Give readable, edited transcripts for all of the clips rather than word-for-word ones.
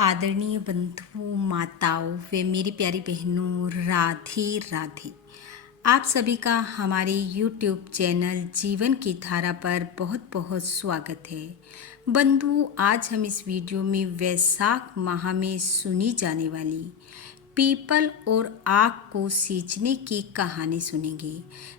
आदरणीय बंधुओं, माताओं व मेरी प्यारी बहनों, राधे राधे। आप सभी का हमारे YouTube चैनल जीवन की धारा पर बहुत बहुत स्वागत है। बंधुओं, आज हम इस वीडियो में वैशाख माह में सुनी जाने वाली पीपल और आग को सींचने की कहानी सुनेंगे,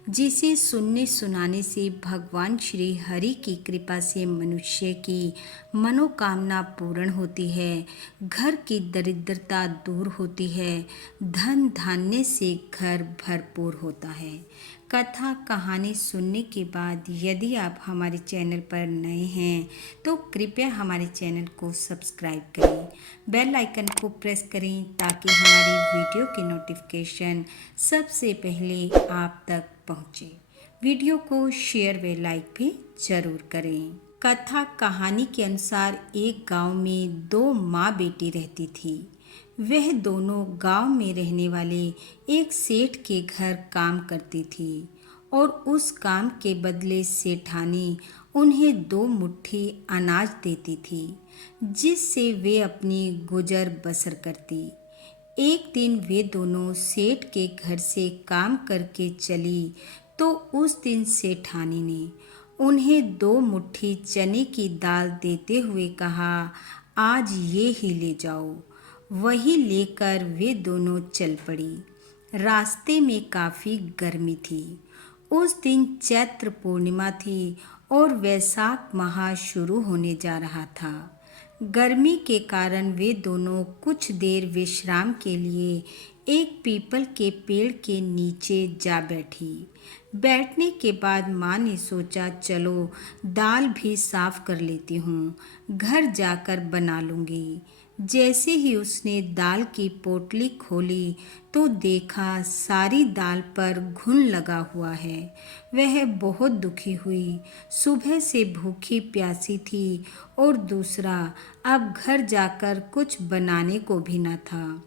जिसे सुनने सुनाने से भगवान श्री हरि की कृपा से मनुष्य की मनोकामना पूर्ण होती है, घर की दरिद्रता दूर होती है, धन धान्य से घर भरपूर होता है। कथा कहानी सुनने के बाद यदि आप हमारे चैनल पर नए हैं तो कृपया हमारे चैनल को सब्सक्राइब करें, बेल आइकन को प्रेस करें ताकि हमारी वीडियो की नोटिफिकेशन सबसे पहले आप तक पहुंचे। वीडियो को शेयर व लाइक भी जरूर करें। कथा कहानी के अनुसार एक गांव में दो माँ बेटी रहती थी। वह दोनों गांव में रहने वाले एक सेठ के घर काम करती थी और उस काम के बदले सेठानी उन्हें 2 मुट्ठी अनाज देती थी, जिससे वे अपनी गुजर बसर करती। एक दिन वे दोनों सेठ के घर से काम करके चली तो उस दिन सेठानी ने उन्हें 2 मुट्ठी चने की दाल देते हुए कहा, आज ये ही ले जाओ। वही लेकर वे दोनों चल पड़ी। रास्ते में काफ़ी गर्मी थी। उस दिन चैत्र पूर्णिमा थी और वैशाख माह शुरू होने जा रहा था। गर्मी के कारण वे दोनों कुछ देर विश्राम के लिए एक पीपल के पेड़ के नीचे जा बैठी। बैठने के बाद माँ ने सोचा, चलो दाल भी साफ कर लेती हूँ, घर जाकर बना लूँगी। जैसे ही उसने दाल की पोटली खोली तो देखा सारी दाल पर घुन लगा हुआ है। वह बहुत दुखी हुई। सुबह से भूखी प्यासी थी और दूसरा अब घर जाकर कुछ बनाने को भी न था।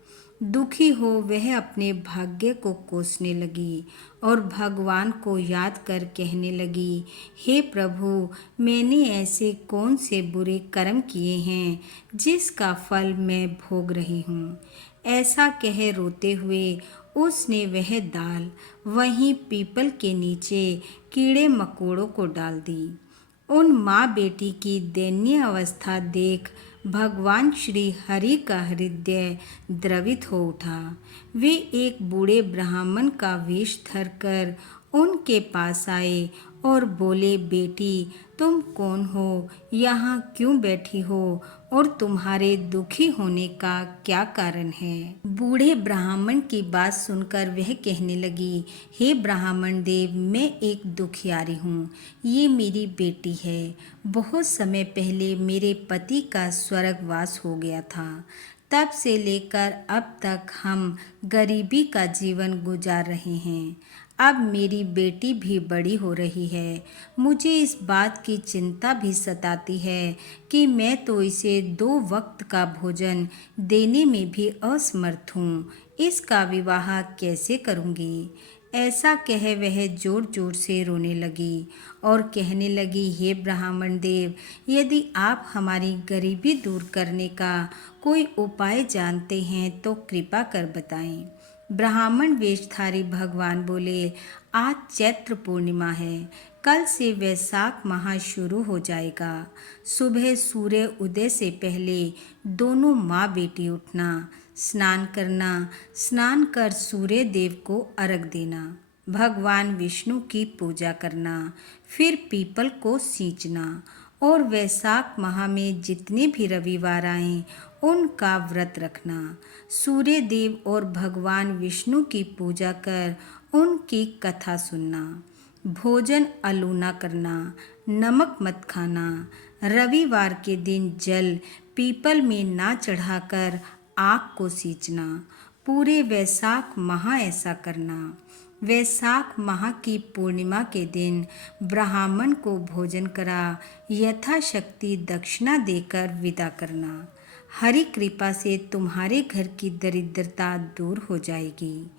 दुखी हो वह अपने भाग्य को कोसने लगी और भगवान को याद कर कहने लगी, हे प्रभु, मैंने ऐसे कौन से बुरे कर्म किए हैं जिसका फल मैं भोग रही हूँ। ऐसा कह रोते हुए उसने वह दाल वहीं पीपल के नीचे कीड़े मकोड़ों को डाल दी। उन माँ बेटी की दयनीय अवस्था देख भगवान श्री हरि का हृदय द्रवित हो उठा। वे एक बूढ़े ब्राह्मण का वेश धरकर उनके पास आए और बोले, बेटी, तुम कौन हो, यहाँ क्यों बैठी हो और तुम्हारे दुखी होने का क्या कारण है। बूढ़े ब्राह्मण की बात सुनकर वह कहने लगी, हे ब्राह्मण देव, मैं एक दुखियारी हूँ। ये मेरी बेटी है। बहुत समय पहले मेरे पति का स्वर्गवास हो गया था। तब से लेकर अब तक हम गरीबी का जीवन गुजार रहे हैं। अब मेरी बेटी भी बड़ी हो रही है। मुझे इस बात की चिंता भी सताती है कि मैं तो इसे 2 वक्त का भोजन देने में भी असमर्थ हूँ। इसका विवाह कैसे करूँगी। ऐसा कह वह जोर जोर से रोने लगी और कहने लगी, हे ब्राह्मण देव, यदि आप हमारी गरीबी दूर करने का कोई उपाय जानते हैं तो कृपा कर बताएं। ब्राह्मण वेशधारी भगवान बोले, आज चैत्र पूर्णिमा है। कल से वैशाख माह शुरू हो जाएगा। सुबह सूर्य उदय से पहले दोनों माँ बेटी उठना, स्नान करना, स्नान कर सूर्य देव को अर्घ देना, भगवान विष्णु की पूजा करना, फिर पीपल को सींचना और वैशाख माह में जितने भी रविवार आएं उनका व्रत रखना। सूर्य देव और भगवान विष्णु की पूजा कर उनकी कथा सुनना। भोजन अलूना करना, नमक मत खाना। रविवार के दिन जल पीपल में ना चढ़ाकर आग को सींचना। पूरे वैशाख माह ऐसा करना। वैशाख माह की पूर्णिमा के दिन ब्राह्मण को भोजन करा यथाशक्ति दक्षिणा देकर विदा करना। हरि कृपा से तुम्हारे घर की दरिद्रता दूर हो जाएगी।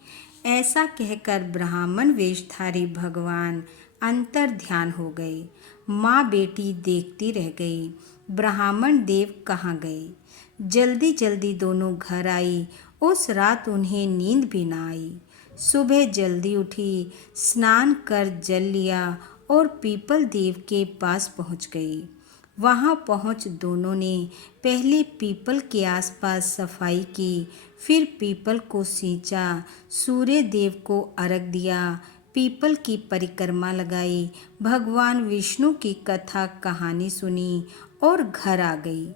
ऐसा कहकर ब्राह्मण वेशधारी भगवान अंतर ध्यान हो गए। माँ बेटी देखती रह गई। ब्राह्मण देव कहाँ गए। जल्दी जल्दी दोनों घर आई। उस रात उन्हें नींद भी ना आई। सुबह जल्दी उठी, स्नान कर जल लिया और पीपल देव के पास पहुंच गई। वहां पहुंच दोनों ने पहले पीपल के आसपास सफाई की, फिर पीपल को सींचा, सूर्य देव को अर्घ दिया, पीपल की परिक्रमा लगाई, भगवान विष्णु की कथा कहानी सुनी और घर आ गई।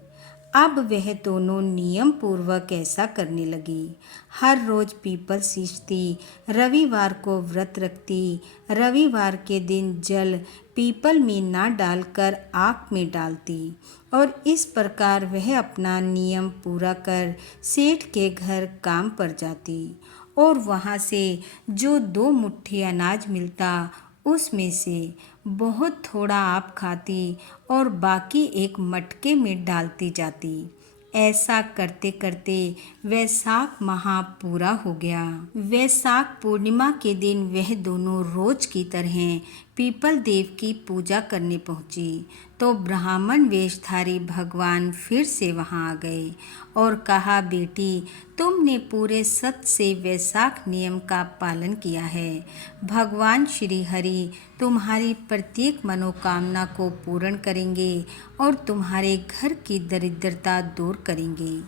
अब वह दोनों नियम पूर्वक ऐसा करने लगी। हर रोज पीपल सींचती, रविवार को व्रत रखती, रविवार के दिन जल पीपल में ना डालकर आँख में डालती और इस प्रकार वह अपना नियम पूरा कर सेठ के घर काम पर जाती और वहाँ से जो 2 मुट्ठी अनाज मिलता उसमें से बहुत थोड़ा आप खाती और बाकी एक मटके में डालती जाती। ऐसा करते करते वैशाख माह पूरा हो गया। वैशाख पूर्णिमा के दिन वह दोनों रोज की तरह पीपल देव की पूजा करने पहुंची तो ब्राह्मण वेशधारी भगवान फिर से वहां आ गए और कहा, बेटी, तुमने पूरे सत से वैशाख नियम का पालन किया है। भगवान श्री हरि तुम्हारी प्रत्येक मनोकामना को पूर्ण करेंगे और तुम्हारे घर की दरिद्रता दूर करेंगे।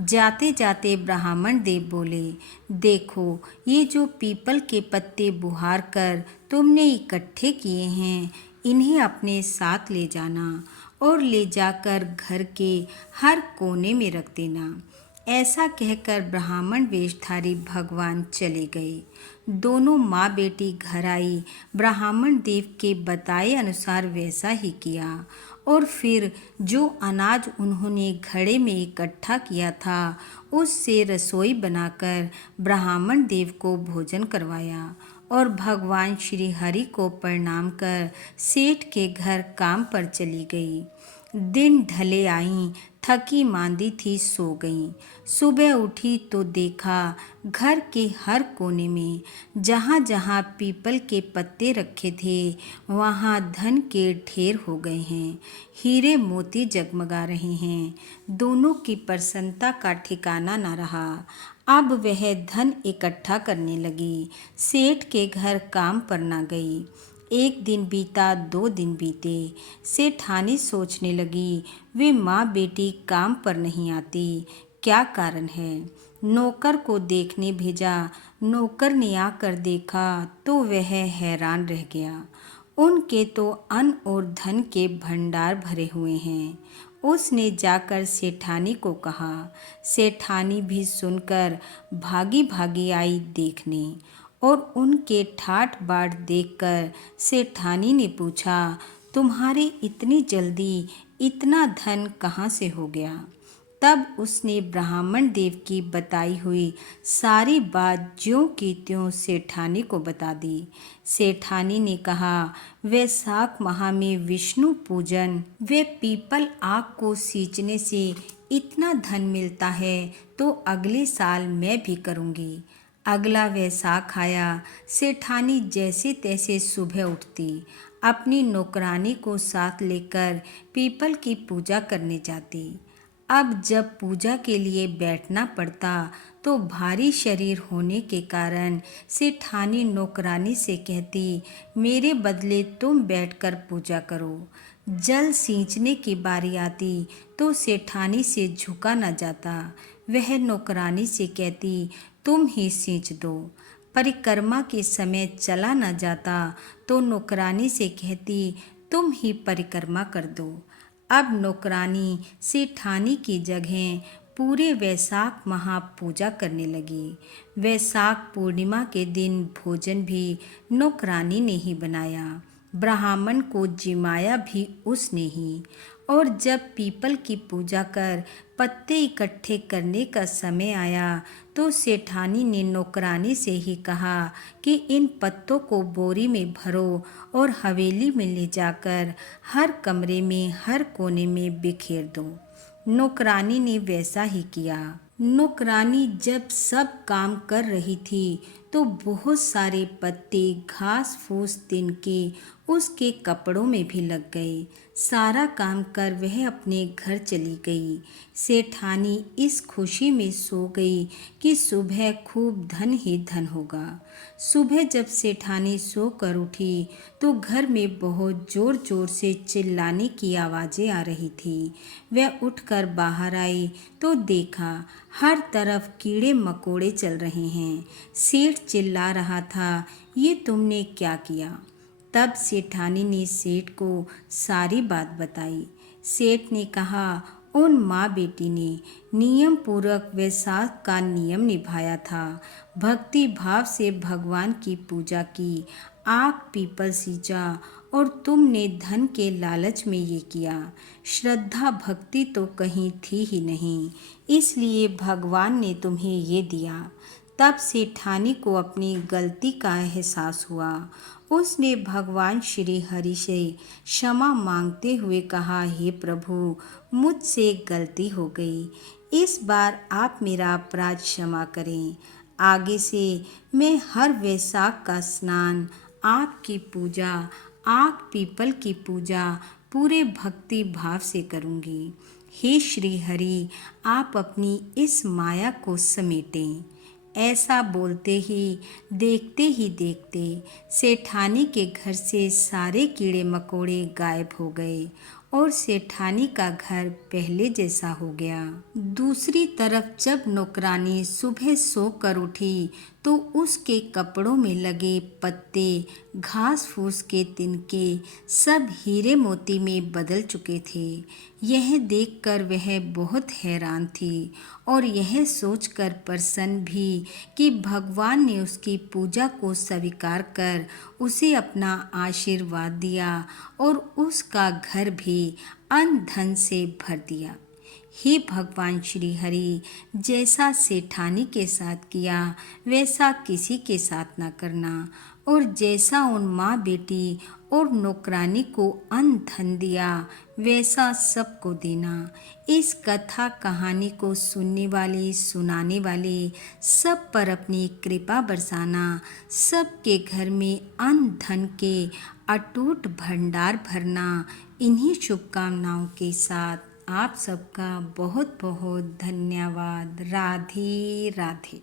जाते जाते ब्राह्मण देव बोले, देखो, ये जो पीपल के पत्ते बुहार कर तुमने इकट्ठे किए हैं, इन्हें अपने साथ ले जाना और ले जाकर घर के हर कोने में रख देना। ऐसा कहकर ब्राह्मण वेशधारी भगवान चले गए। दोनों माँ बेटी घर आई। ब्राह्मण देव के बताए अनुसार वैसा ही किया और फिर जो अनाज उन्होंने घड़े में इकट्ठा किया था उससे रसोई बनाकर ब्राह्मण देव को भोजन करवाया और भगवान श्री हरि को प्रणाम कर सेठ के घर काम पर चली गई। दिन ढले आईं, थकी मांदी थी, सो गईं। सुबह उठी तो देखा घर के हर कोने में जहाँ जहाँ पीपल के पत्ते रखे थे वहाँ धन के ढेर हो गए हैं। हीरे मोती जगमगा रहे हैं। दोनों की प्रसन्नता का ठिकाना न रहा। अब वह धन इकट्ठा करने लगी। सेठ के घर काम पर न गई। 1 दिन बीता, 2 दिन बीते। सेठानी सोचने लगी, वे माँ बेटी काम पर नहीं आती, क्या कारण है। नौकर को देखने भेजा। नौकर ने आकर देखा तो वह हैरान रह गया। उनके तो अन्न और धन के भंडार भरे हुए हैं। उसने जाकर सेठानी को कहा। सेठानी भी सुनकर भागी भागी आई देखने और उनके ठाट बाट देखकर सेठानी ने पूछा, तुम्हारी इतनी जल्दी इतना धन कहाँ से हो गया। तब उसने ब्राह्मण देव की बताई हुई सारी बात ज्यों की त्यों सेठानी को बता दी। सेठानी ने कहा, वैशाख माह में विष्णु पूजन व पीपल आग को सींचने से इतना धन मिलता है तो अगले साल मैं भी करूँगी। अगला वैशाख आया। सेठानी जैसे तैसे सुबह उठती, अपनी नौकरानी को साथ लेकर पीपल की पूजा करने जाती। अब जब पूजा के लिए बैठना पड़ता तो भारी शरीर होने के कारण सेठानी नौकरानी से कहती, मेरे बदले तुम बैठकर पूजा करो। जल सींचने की बारी आती तो सेठानी से झुका न जाता। वह नौकरानी से कहती, तुम ही सींच दो। परिक्रमा के समय चला न जाता तो नौकरानी से कहती, तुम ही परिक्रमा कर दो। अब नौकरानी सेठानी की जगह पूरे वैशाख माह पूजा करने लगी। वैशाख पूर्णिमा के दिन भोजन भी नौकरानी ने ही बनाया। ब्राह्मण को जिमाया भी उसने ही। और जब पीपल की पूजा कर पत्ते इकट्ठे करने का समय आया तो सेठानी ने नौकरानी से ही कहा कि इन पत्तों को बोरी में भरो और हवेली में ले जाकर हर कमरे में हर कोने में बिखेर दो। नौकरानी ने वैसा ही किया। नौकरानी जब सब काम कर रही थी तो बहुत सारे पत्ते घास फूस तिनके उसके कपड़ों में भी लग गए। सारा काम कर वह अपने घर चली गई। सेठानी इस खुशी में सो गई कि सुबह खूब धन ही धन होगा। सुबह जब सेठानी सो कर उठी तो घर में बहुत जोर जोर से चिल्लाने की आवाज़ें आ रही थी। वह उठकर बाहर आई तो देखा हर तरफ कीड़े मकोड़े चल रहे हैं। सेठ चिल्ला रहा था, ये तुमने क्या किया? तब सेठानी ने सेठ को सारी बात बताई। सेठ ने कहा, उन माँ बेटी ने नियम पूर्वक वैसाख का नियम निभाया था। भक्ति भाव से भगवान की पूजा की, आग पीपल सींचा और तुमने धन के लालच में ये किया। श्रद्धा भक्ति तो कहीं थी ही नहीं, इसलिए भगवान ने तुम्हें ये दिया। तब सेठानी को अपनी गलती का एहसास हुआ। उसने भगवान श्री हरि से क्षमा मांगते हुए कहा, हे प्रभु, मुझसे गलती हो गई। इस बार आप मेरा अपराध क्षमा करें। आगे से मैं हर वैसाख का स्नान, आपकी पूजा, आग पीपल की पूजा पूरे भक्ति भाव से करूंगी। हे श्री हरि, आप अपनी इस माया को समेटें। ऐसा बोलते ही देखते सेठानी के घर से सारे कीड़े मकोड़े गायब हो गए और सेठानी का घर पहले जैसा हो गया। दूसरी तरफ जब नौकरानी सुबह सो कर उठी तो उसके कपड़ों में लगे पत्ते, घास फूस के तिनके सब हीरे मोती में बदल चुके थे। यह देखकर वह बहुत हैरान थी और यह सोचकर प्रसन्न भी कि भगवान ने उसकी पूजा को स्वीकार कर उसे अपना आशीर्वाद दिया और उसका घर भी अन्न धन से भर दिया। हे भगवान श्री हरि, जैसा सेठानी के साथ किया वैसा किसी के साथ न करना, और जैसा उन माँ बेटी और नौकरानी को अन्न धन दिया वैसा सबको देना। इस कथा कहानी को सुनने वाले सुनाने वाले सब पर अपनी कृपा बरसाना, सबके घर में अन्न धन के अटूट भंडार भरना। इन्हीं शुभकामनाओं के साथ आप सबका बहुत बहुत धन्यवाद। राधे राधे।